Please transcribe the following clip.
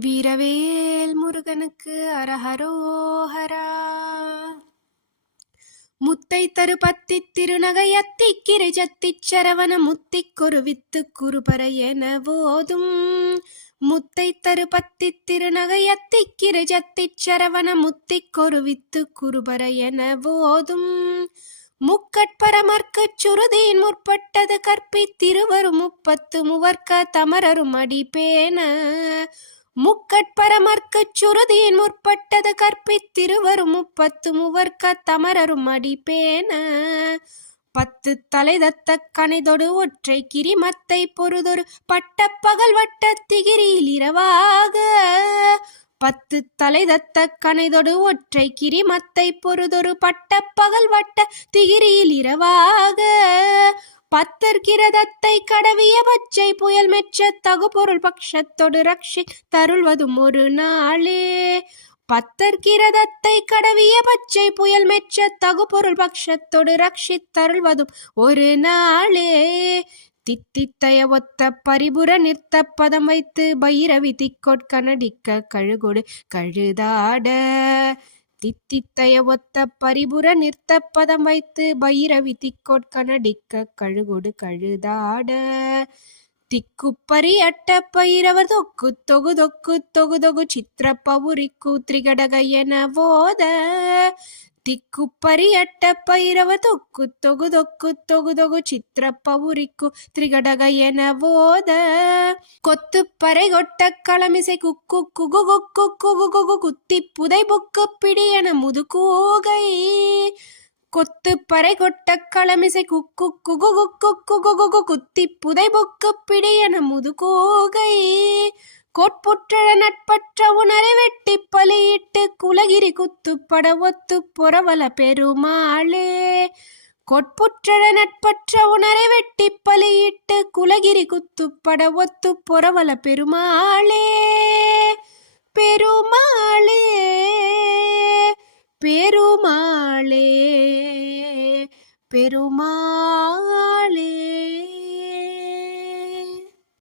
வீரவேல் முருகனுக்கு அரஹரோஹரா. முத்தை தரு பத்தி திருநகையத்தி கிரிஜத்தி சரவண முத்தி குருவித்து குருபர என போதும். முத்தை தரு பத்தி திருநகையத்தி கிரிஜத்தி சரவண முத்தி குருவித்து குருபர என போதும் முக்கட்பரமர்க்கு சுருதியின் முற்பட்டது கற்பி திருவரும் முப்பத்து முவர்க்க தமரரும் அடிப்பேன முக்கட்பரமர்க்குச் சுருதியின் முற்பட்டது கற்பித்திருவரும் முப்பத்து முவர்க்க தமரரும் அடிப்பேன. பத்து தலைதத்த கணைதொடு ஒற்றை கிரிமத்தை பொறுதொரு பட்ட பகல் வட்ட திகிரியில் இரவாக. பத்து தலைதத்த கணைதொடு ஒற்றை கிரிமத்தை பொறுதொரு பட்ட பகல் வட்ட திகிரியில் இரவாக. பத்தர்கிரதத்தை கடவிய பச்சை புயல் மெச்ச தகுபொருள் பக்ஷத்தோடு ரக்ஷி தருள்வதும் ஒரு நாளே. பத்தர்கிரதத்தை கடவிய பச்சை புயல் மெச்ச தகுபொருள் பக்ஷத்தோடு ரக்ஷி தருள்வதும் ஒரு நாளே. தித்தித்தய ஒத்த பரிபுர நிறுத்த பதம் வைத்து பைரவி திக்கொட்கனடிக்க கழுகொடு கழுதாட. தித்தித்தய பரிபுர நிறுத்த பதம் வைத்து பைரவி திக்கொட்கனடிக்க கழுகொடு கழுதாட. திக்குப்பரி அட்ட பயிரவர் தொக்கு தொகு தொக்கு தொகு தொகு சித்திர பவுரிக்கு திரிகடக என போத. திக்குப்பரி ಅಟ್ಟ ಪೈರವ ತೊಕ್ಕು ತೊಗು ತೊಕ್ಕು ತೊಗು ತೊಗು ಚಿತ್ರ ಪೌರಿಕ್ಕು ತ್ರಿಗಡಗ ಎನಬೋದ கொத்து பறை கொட்ட களமிசை குக்கு குகு குக்கு குகு குகு குத்தி புதை புக்கு பிடியன முதுகூகை கொத்து பறை கொட்ட களமிசை குக்கு குகு குக்கு குகு குகு குத்தி புதை புக்கு பிடியன முதுகூகை கோட்புற்றழ நட்பற்ற உணரை வெட்டி பலியிட்டு குலகிரி குத்துப்பட ஒத்து புறவல பெருமாளே. கொட்புற்றழ நட்பற்ற உணரை வெட்டி பலியிட்டு குலகிரி குத்துப்பட ஒத்து புறவல பெருமாளே. பெருமாளே பெருமாளே பெருமாளே.